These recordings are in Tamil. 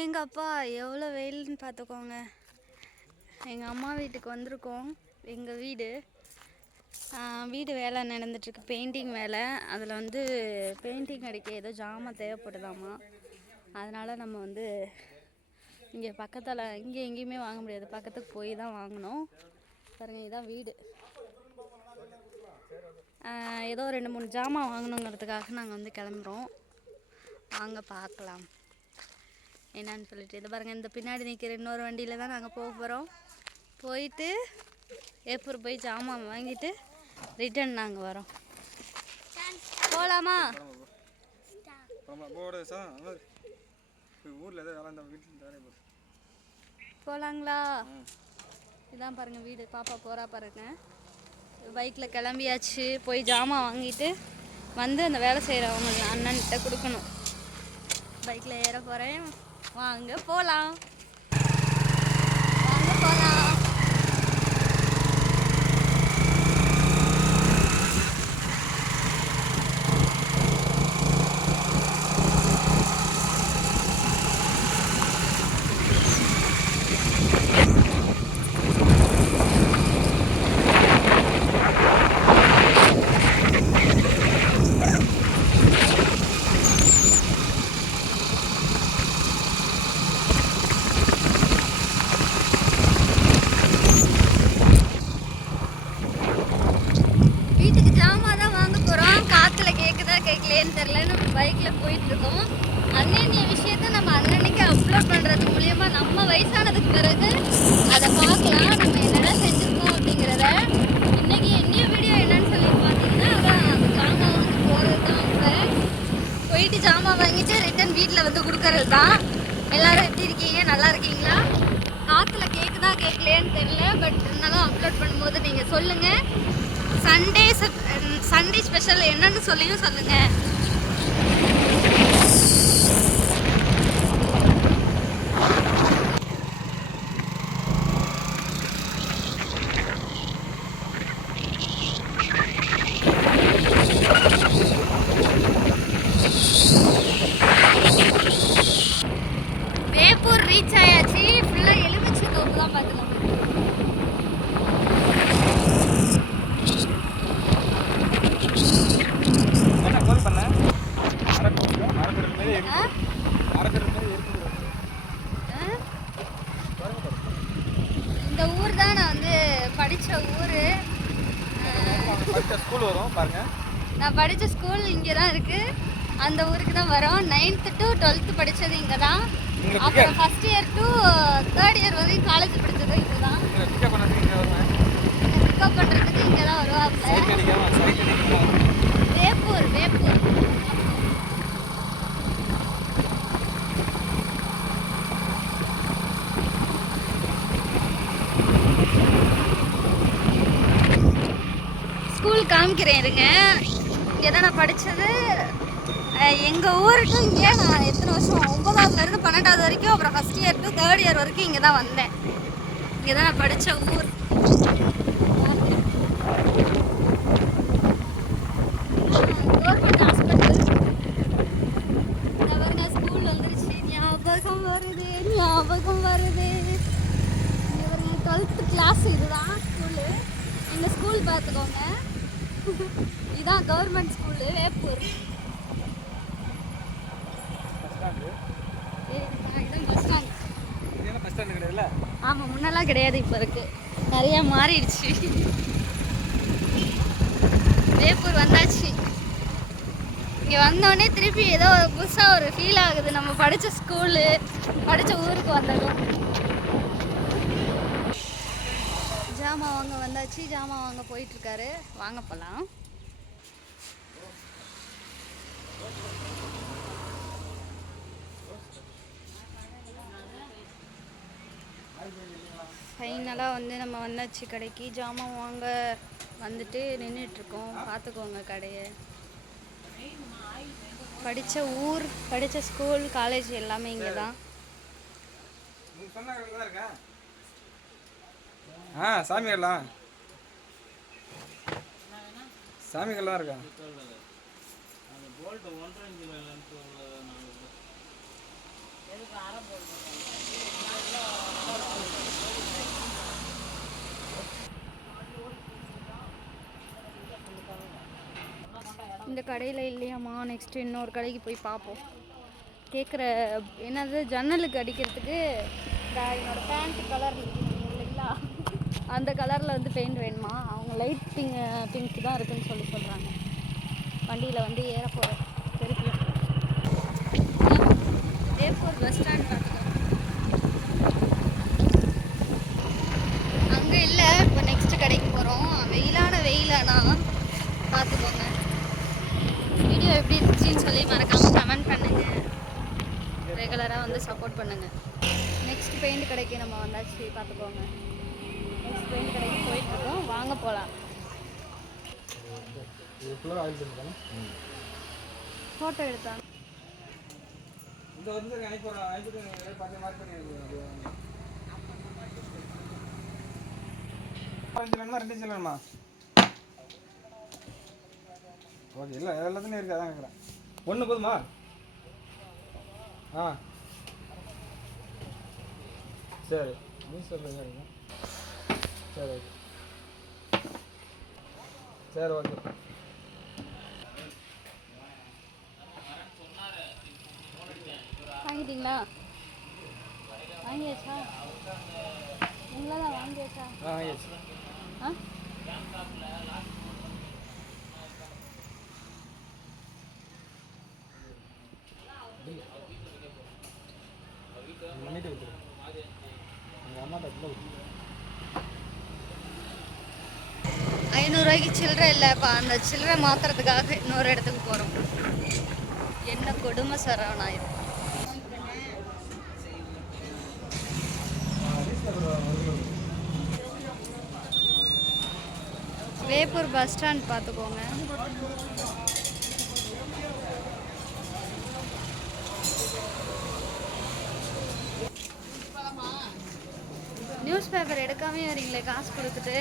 எங்கள் அப்பா எவ்வளோ வெயில்னு பார்த்துக்கோங்க. எங்கள் அம்மா வீட்டுக்கு வந்திருக்கோம். எங்கள் வீடு. வீடு வேலை நடந்துட்டுருக்கு. பெயிண்டிங் வேலை. அதில் வந்து பெயிண்டிங் அடிக்க ஏதோ ஜாமான் தேவைப்படுதாமா? அதனால் நம்ம வந்து இங்கே பக்கத்தில் இங்கே எங்கேயுமே வாங்க முடியாது. பக்கத்துக்கு போய் தான் வாங்கினோம் பாருங்கள் இதான் வீடு. ஏதோ ரெண்டு மூணு ஜாமான் வாங்கணுங்கிறதுக்காக நாங்கள் வந்து கிளம்புறோம். வாங்க பார்க்கலாம். என்னன்னு சொல்லிட்டு. இது பாருங்கள் இந்த பின்னாடி நிற்கிற இன்னொரு வண்டியில் தான் நாங்கள் போக போகிறோம் போயிட்டு ஏப்பூர் போய் ஜாமான் வாங்கிட்டு ரிட்டர்ன் நாங்கள் வரோம். போகலாமா போகலாங்களா இதான் பாருங்கள் வீடு. பாப்பா போகிறா பாருங்க. பைக்கில் கிளம்பியாச்சு. போய் ஜாமான் வாங்கிட்டு வந்து அந்த வேலை செய்கிறவங்க அண்ணன்கிட்ட கொடுக்கணும். பைக்கில் ஏற போகிறேன் வாங்க போகலாம் வாங்க போகலாம் வீட்டுக்கு ஜாமான் தான் வாங்க போகிறோம் காற்றுல ஏன்னு தெரிலன்னு பைக்கில் போயிட்டுருக்கோம். அன்னன்ய விஷயத்த நம்ம அன்னன்னைக்கு அப்லோட் பண்ணுறது மூலியமாக நம்ம வயசானதுக்கு பிறகு அதை பார்க்கலாம். நம்ம என்னென்ன செஞ்சுருக்கோம் அப்படிங்கிறத. இன்றைக்கி என்னைய வீடியோ என்னன்னு சொல்லி பார்த்தீங்கன்னா அதான் அந்த ஜாமான் வந்து போகிறது தான் போயிட்டு ஜாமான் வாங்கிட்டு ரிட்டன் வீட்டில் வந்து கொடுக்கறது தான் எல்லோரும் எப்படி இருக்கீங்க? நல்லா இருக்கீங்களா? காற்றுல கேட்குதா கேட்கலையான்னு தெரியல பட் இருந்தாலும் அப்லோட் பண்ணும்போது நீங்கள் சொல்லுங்கள் சண்டே சண்டே ஸ்பெஷல் என்னன்னு சொல்லியும் சொல்லுங்க வேப்பூர் ரீச் ஆயாச்சு ஃபுல்லாக எலுமிச்சை தோப்பு தான் பார்த்துக்கோங்க என்ன கோல் பண்ண அரைக்கிறது அரைக்கிறது மாதிரி இருக்கு ஆ? அரைக்கிறது மாதிரி இருக்குது ஆ? இந்த ஊர் தான் நான் வந்து படித்த ஊர். ஸ்கூல் வரும் பாருங்க. நான் படித்த ஸ்கூல் இங்கே தான் இருக்குது அந்த ஊருக்கு தான் வரோம். நைன்த்து டு டுவெல்த்து படித்தது இங்கே தான். அப்புறம் first year to third year வரைக்கும் காலேஜ் படித்தது இங்கே தான். பிக்கப் பண்ணுறதுக்கு இங்கே தான் அடிக்காம. வேப்பூர் வேப்பூர் ஸ்கூல் காமிக்கிறேன் இருங்க. இங்கே தான் நான் படித்தது எங்கள் ஊருக்கு இங்கே நான் எத்தனை வருஷம் ஒன்பதாவதுலேருந்து பன்னெண்டாவது வரைக்கும் அப்புறம் first year to third year வரைக்கும் இங்கே தான் வந்தேன். இங்கே தான் நான் படித்த ஊர் கவர்மெண்ட் ஹாஸ்பிட்டல் பாருங்க ஸ்கூல் வந்துருச்சு ஞாபகம் வருது ஞாபகம் வருது இவங்க டுவெல்த்து கிளாஸ் இதுதான் ஸ்கூலு இந்த ஸ்கூல் பார்த்துக்கோங்க இதுதான் கவர்மெண்ட் ஸ்கூலு வேப்பூர் ஏய், இதுதான் பஸ் ஸ்டாண்ட் இதெல்லாம் பஸ் ஸ்டாண்டு கிடையாதுல்ல ஆமாம் முன்னெல்லாம் கிடையாது இப்போ இருக்கு. நிறைய மாறிடுச்சு. வேப்பூர் வந்தாச்சு. இங்கே வந்தோடனே திருப்பி ஏதோ புதுசாக ஒரு ஃபீல் ஆகுது. நம்ம படித்த ஸ்கூலு படித்த ஊருக்கு வந்ததும். ஜாமான் வாங்க வந்தாச்சு. ஜாமான் வாங்க போயிட்டுருக்காரு. வாங்க போகலாம் ஃபைனலாக வந்து நம்ம வந்தாச்சு கடைக்கு. ஜாமான் வாங்க வந்துட்டு நின்றுட்டுருக்கோம் பார்த்துக்கோங்க கடையை. படித்த ஊர் படித்த ஸ்கூல் காலேஜ் எல்லாமே இங்கே தான் இருக்கா ஆ சாமிகள்லாம் சாமிகள்லாம் இருக்கா? ஒன்றரை இந்த கடையில் இல்லையாம்மா? நெக்ஸ்ட் இன்னொரு கடைக்கு போய் பார்ப்போம் கேட்குற என்னது ஜன்னலுக்கு அடிக்கிறதுக்கு இந்த என்னோடய பேண்ட் கலர் இல்லைங்களா? அந்த கலரில் வந்து பெயிண்ட் வேணுமா? அவங்க லைட் பிங்க் பிங்க் தான் இருக்குன்னு சொல்லி சொல்கிறாங்க வண்டியில் வந்து ஏற போகிறோம் திருப்பி ஏர்போர்ட் பஸ் ஸ்டாண்ட் பார்த்துக்கோங்க அங்கே இல்லை இப்போ நெக்ஸ்ட் கடைக்கு போகிறோம் வெயிலான வெயிலானா பார்த்துக்கோங்க வீடியோ அப்படின்னு சொல்லி மறக்காமல் கமெண்ட் பண்ணுங்க. ரெகுலராக வந்து சப்போர்ட் பண்ணுங்க. நெக்ஸ்ட் பெயிண்ட் கடைக்கு நம்ம வந்தாச்சு பார்த்துக்கோங்க. நெக்ஸ்ட் பெயிண்ட் கடைக்கு போயிட்டு இருக்கோம். வாங்க போகலாம் ஃபோட்டோ எடுத்தாங்க. இந்த வந்து அனுப்பி அனுப்பிட்டு பார்த்து மார்க் பண்ணி அஞ்சு வேணுமா ரெண்டு வேணுமா ஓகே இல்லை எல்லாத்துலேயும் இருக்குது அதான் கேட்குறேன் ஒன்று போதுமா? ஆ. சரி. நியூஸ் பேப்பர் சரி ஓகே. சரி ஓகே. வாங்கிட்டீங்களா? வாங்கியாச்சா? உங்களால் தான் வாங்கியாச்சா. ஆ? எஸ் பண்ணிட்டு எங்கள் அம்மா தட்டில் விட்டுரு. ஐநூறுரூவாய்க்கு சில்லறை இல்லைப்பா. அந்த சில்லறை மாத்துறதுக்காக இன்னொரு இடத்துக்கு போகிறோம் என்ன கொடுமை சரவணா இது வேப்பூர் பஸ் ஸ்டாண்ட் பார்த்துக்கோங்க. பேப்பர் எடுக்காமே வரீங்களே காசு கொடுத்துட்டு.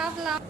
ஆ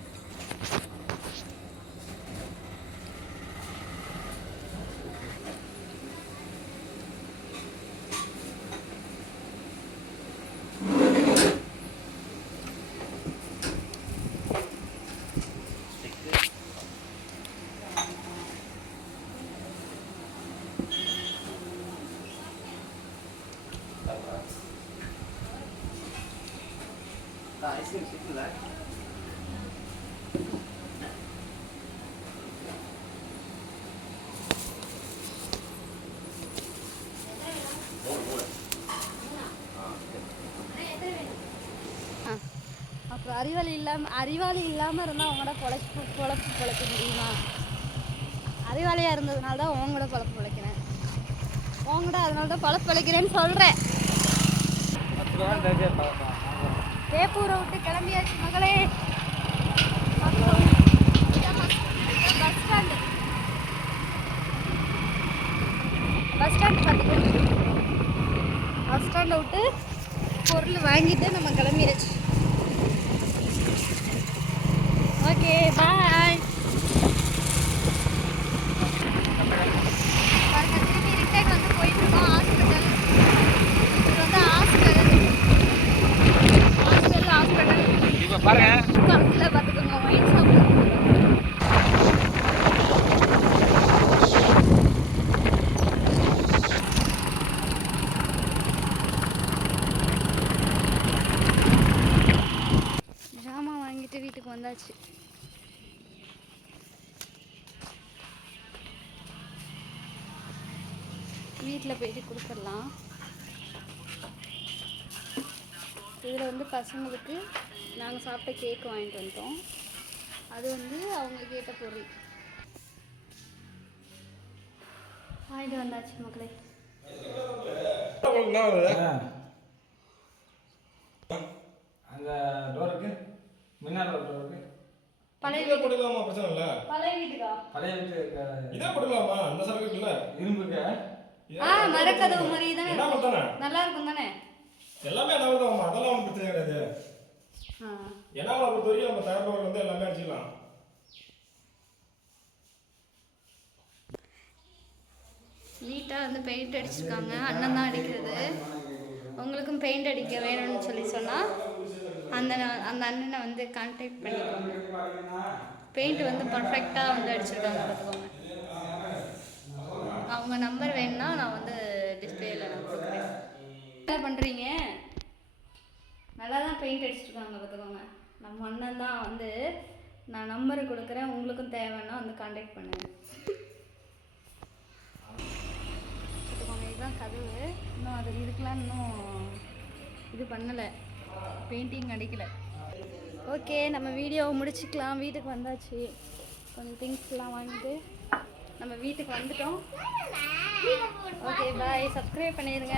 அப்புறம் அறிவாளி இல்லாமல் அறிவாளி இல்லாமல் இருந்தால் அவங்களோட பொழைப்பு பொழைப்பு பொழைக்க முடியுமா? அறிவாளியாக இருந்ததுனால தான் உன் கூட பழப்பு பிழைக்கிறேன். உன் கூட அதனால தான் பழப்பு பிழைக்கிறேன்னு சொல்கிறேன் ஜெயப்பூரை வேப்பூரை விட்டு கிளம்பியாச்சு மகளே. Bus stand. பஸ் ஸ்டாண்டு பார்த்துக்கோங்க பஸ் ஸ்டாண்டை விட்டு பொருள் வாங்கிட்டு நம்ம கிளம்பியாச்சு ஓகே பாய் பாருங்க திரும்பி ரிட்டைன் வந்து போயிட்டு இருக்கோம் ஹாஸ்பிட்டல் இது வந்து ஹாஸ்பிட்டல் ஹாஸ்டல் ஹாஸ்பிட்டல் இப்போ பாருங்க பக்கத்தில் பார்த்துக்கோங்க ஒயின் ஷாப் ஜாமான் வாங்கிட்டு வீட்டுக்கு வந்தாச்சு. வீட்டில் போயிட்டு கொடுத்துடலாம். இதில் வந்து பசங்களுக்கு நாங்கள் சாப்பிட்ட கேக் வாங்கிட்டு வந்துட்டோம். அது வந்து அவங்க கேட்ட பொருள். வாங்கிட்டு வந்தாச்சு மக்களே. அந்த டோருக்கு முன்னால் ஒரு டோருக்கு பழைய இதை போட்டுக்கலாமா? பிரச்சனை இல்ல. பழைய வீட்டுக்கா? பழைய வீட்டு இதே போட்டுக்கலாமா? அந்த சரக்கு இல்ல இரும்புக்கு. ஆ மரக்கதவு மாதிரி தானே? நல்லா இருக்கும் தானே? எல்லாமே என்ன தான் அதெல்லாம் ஒன்றும் பிரச்சனை கிடையாது. என்ன பொறுத்த வரைக்கும் நம்ம தரப்பவர் வந்து எல்லாமே அடிச்சுக்கலாம். நீட்டாக வந்து பெயிண்ட் அடிச்சிருக்காங்க. அண்ணன் தான் அடிக்கிறது. உங்களுக்கும் பெயிண்ட் அடிக்க வேணும்னு சொல்லி சொன்னால் அந்த அந்த அண்ணனை வந்து கான்டாக்ட் பண்ணிக்கோங்க. பெயிண்ட் வந்து பர்ஃபெக்டாக வந்து அடிச்சிருக்காங்க பார்த்துக்கோங்க. அவங்க நம்பர் வேணும்னா நான் வந்து டிஸ்பிளேல நான் கொடுக்குறேன். என்ன பண்ணுறீங்க நல்லா தான் பெயிண்ட் அடிச்சிருக்காங்க பார்த்துக்கோங்க. நம்ம அண்ணன் தான் வந்து நான் நம்பர் கொடுக்குறேன் உங்களுக்கும் தேவைன்னா வந்து காண்டாக்ட் பண்ணுங்கள் பார்த்துக்கோங்க இதுதான் கதவு. இன்னும் அது இதுக்கெலாம் இன்னும் இது பண்ணலை. பெயிண்டிங் அடிக்கலை. ஓகே நம்ம வீடியோவை முடிச்சுக்கலாம். வீட்டுக்கு வந்தாச்சு. கொஞ்சம் திங்ஸ்லாம் வாங்கிட்டு நம்ம வீட்டுக்கு வந்துட்டோம். ஓகே பாய் சப்ஸ்கிரைப் பண்ணிடுங்க.